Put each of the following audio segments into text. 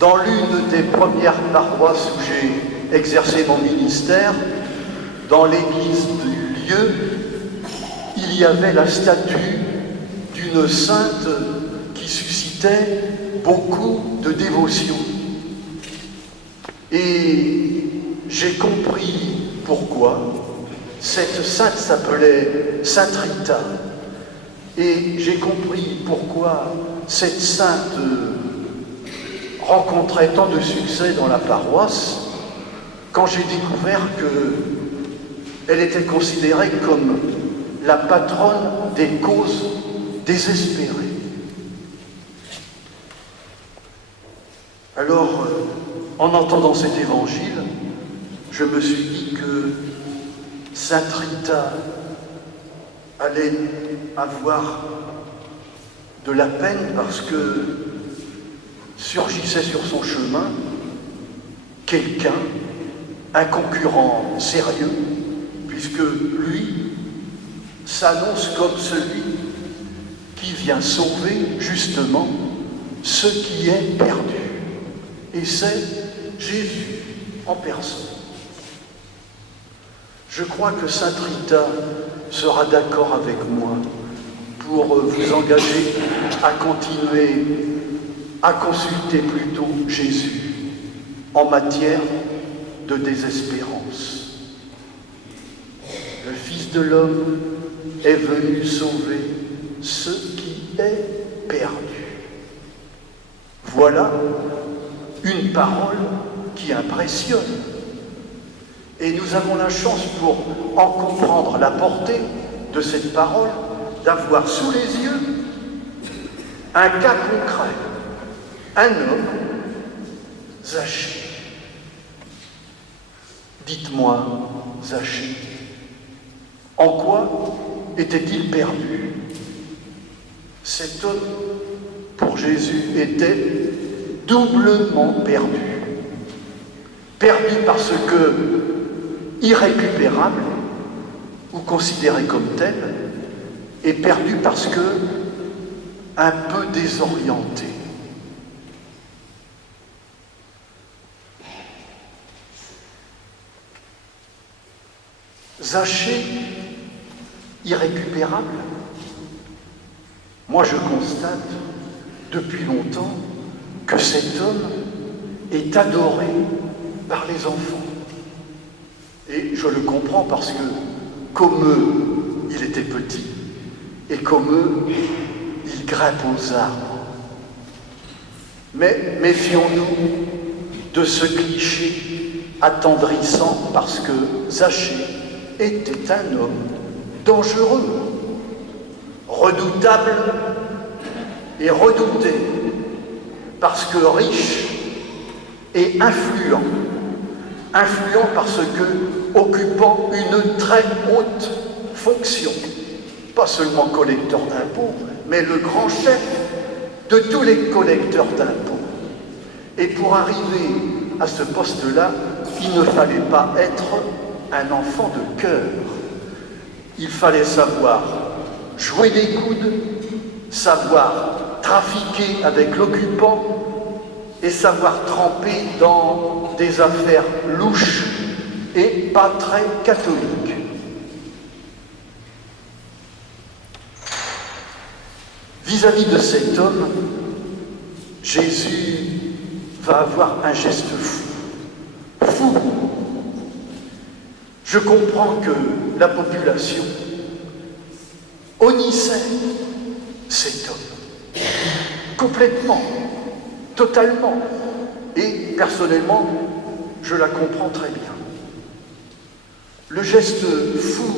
Dans l'une des premières paroisses où j'ai exercé mon ministère, dans l'église du lieu, il y avait la statue d'une sainte qui suscitait beaucoup de dévotion. Et j'ai compris pourquoi. Cette sainte s'appelait Sainte Rita. Et j'ai compris pourquoi cette sainte rencontrait tant de succès dans la paroisse quand j'ai découvert qu'elle était considérée comme la patronne des causes désespérées. Alors, en entendant cet évangile, je me suis dit que Sainte Rita allait avoir de la peine parce que surgissait sur son chemin quelqu'un, un concurrent sérieux, puisque lui s'annonce comme celui qui vient sauver justement ce qui est perdu. Et c'est Jésus en personne. Je crois que Sainte Rita sera d'accord avec moi pour vous engager à continuer à consulter plutôt Jésus en matière de désespérance. Le Fils de l'homme est venu sauver ce qui est perdu. Voilà une parole qui impressionne. Et nous avons la chance, pour en comprendre la portée de cette parole, d'avoir sous les yeux un cas concret. Un homme, Zachée. Dites-moi, Zachée, en quoi était-il perdu? Cet homme, pour Jésus, était doublement perdu. Perdu parce que irrécupérable ou considéré comme tel, et perdu parce que un peu désorienté. Zachée, irrécupérable. Moi, je constate depuis longtemps que cet homme est adoré par les enfants. Et je le comprends parce que, comme eux, il était petit, et comme eux, il grimpe aux arbres. Mais méfions-nous de ce cliché attendrissant, parce que Zachée était un homme dangereux, redoutable et redouté, parce que riche et influent parce que occupant une très haute fonction, pas seulement collecteur d'impôts, mais le grand chef de tous les collecteurs d'impôts. Et pour arriver à ce poste-là, il ne fallait pas être un enfant de cœur. Il fallait savoir jouer des coudes, savoir trafiquer avec l'occupant et savoir tremper dans des affaires louches et pas très catholiques. Vis-à-vis de cet homme, Jésus va avoir un geste fou. Fou. Je comprends que la population honnissait cet homme. Complètement. Totalement. Et personnellement, je la comprends très bien. Le geste fou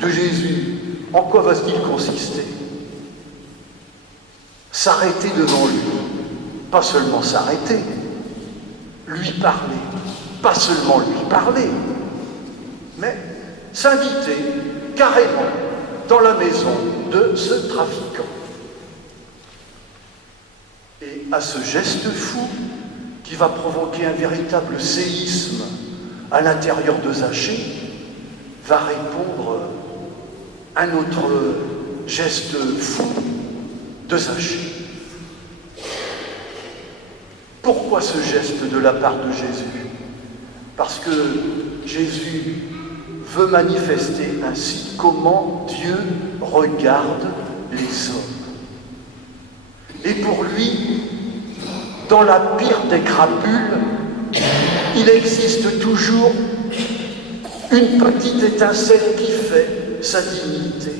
de Jésus, en quoi va-t-il consister? S'arrêter devant lui, pas seulement s'arrêter, lui parler, pas seulement lui parler, mais s'inviter carrément dans la maison de ce trafiquant. Et à ce geste fou, qui va provoquer un véritable séisme à l'intérieur de Zachée, va répondre un autre geste fou de Zachée. Pourquoi ce geste de la part de Jésus? Parce que Jésus veut manifester ainsi comment Dieu regarde les hommes. Et pour lui, dans la pire des crapules, il existe toujours une petite étincelle qui fait sa dignité.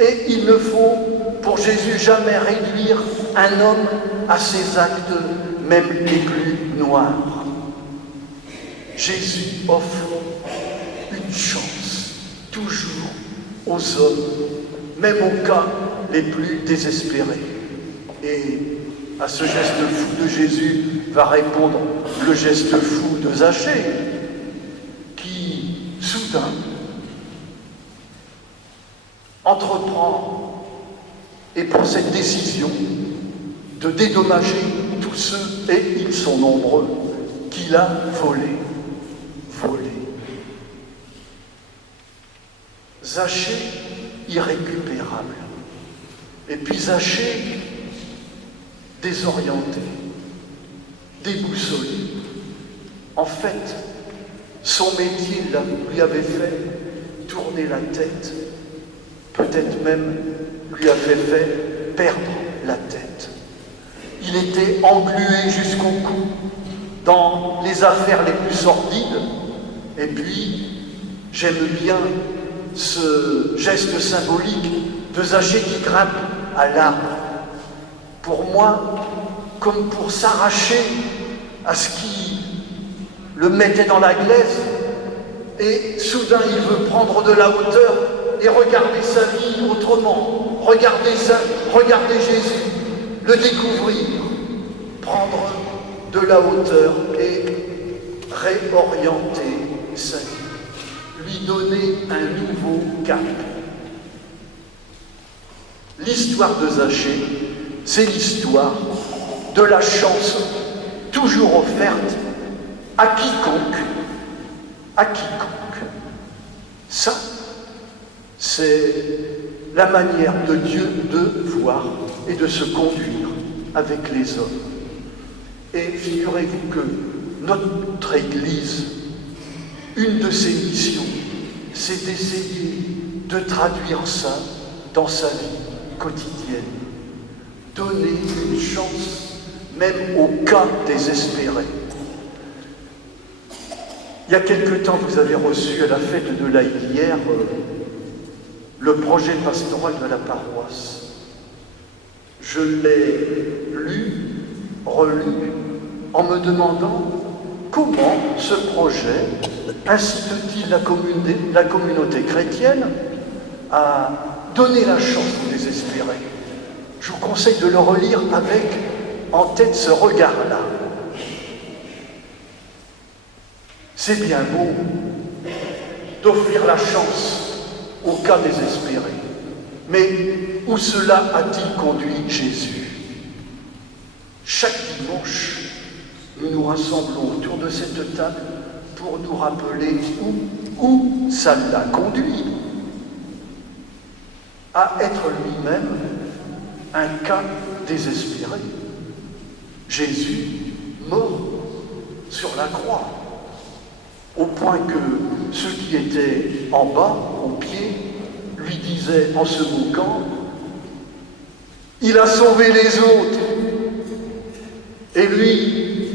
Et il ne faut, pour Jésus, jamais réduire un homme à ses actes, même les plus noirs. Jésus offre une chance, toujours, aux hommes, même aux cas les plus désespérés. Et à ce geste fou de Jésus va répondre le geste fou de Zachée, qui, soudain, entreprend et prend cette décision de dédommager tous ceux, et ils sont nombreux, qu'il a volés. Zachée, irrécupérable. Et puis Zachée, désorienté, déboussolé. En fait, son métier lui avait fait tourner la tête, peut-être même lui avait fait perdre la tête. Il était englué jusqu'au cou dans les affaires les plus sordides. Et puis, j'aime bien ce geste symbolique de Zachée qui grimpe à l'arbre. Pour moi, comme pour s'arracher à ce qui le mettait dans la glaise, et soudain il veut prendre de la hauteur et regarder sa vie autrement, regarder Jésus, le découvrir, prendre de la hauteur et réorienter sa vie, lui donner un nouveau cap. L'histoire de Zachée, c'est l'histoire de la chance toujours offerte à quiconque. Ça, c'est la manière de Dieu de voir et de se conduire avec les hommes. Et figurez-vous que notre Église, une de ses missions, c'est d'essayer de traduire ça dans sa vie quotidienne. Donner une chance, même au cas désespéré. Il y a quelque temps, vous avez reçu à la fête de la Hilière le projet pastoral de la paroisse. Je l'ai lu, relu, en me demandant comment ce projet incite-t-il la communauté chrétienne à donner la chance aux désespérés. Je vous conseille de le relire avec en tête ce regard-là. C'est bien beau d'offrir la chance au cas désespéré. Mais où cela a-t-il conduit Jésus? Chaque dimanche, nous nous rassemblons autour de cette table pour nous rappeler où ça l'a conduit. À être lui-même un cas désespéré. Jésus mort sur la croix, au point que ceux qui étaient en bas, au pied, lui disaient en se moquant, « Il a sauvé les autres, et lui,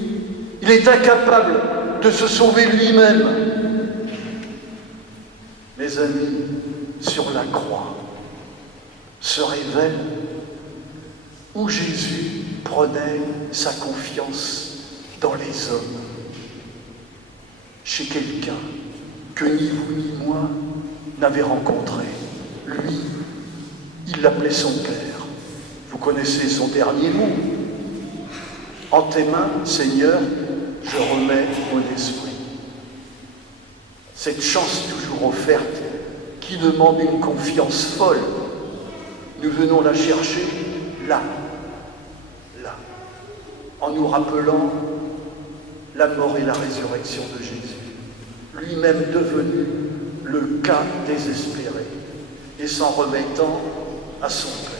il est incapable de se sauver lui-même. » Mes amis, sur la croix se révèle où Jésus prenait sa confiance dans les hommes. Chez quelqu'un que ni vous ni moi n'avez rencontré. Lui, il l'appelait son Père. Vous connaissez son dernier mot. En tes mains, Seigneur, je remets mon esprit. Cette chance toujours offerte qui demande une confiance folle, nous venons la chercher là, en nous rappelant la mort et la résurrection de Jésus, lui-même devenu le cas désespéré, et s'en remettant à son Père.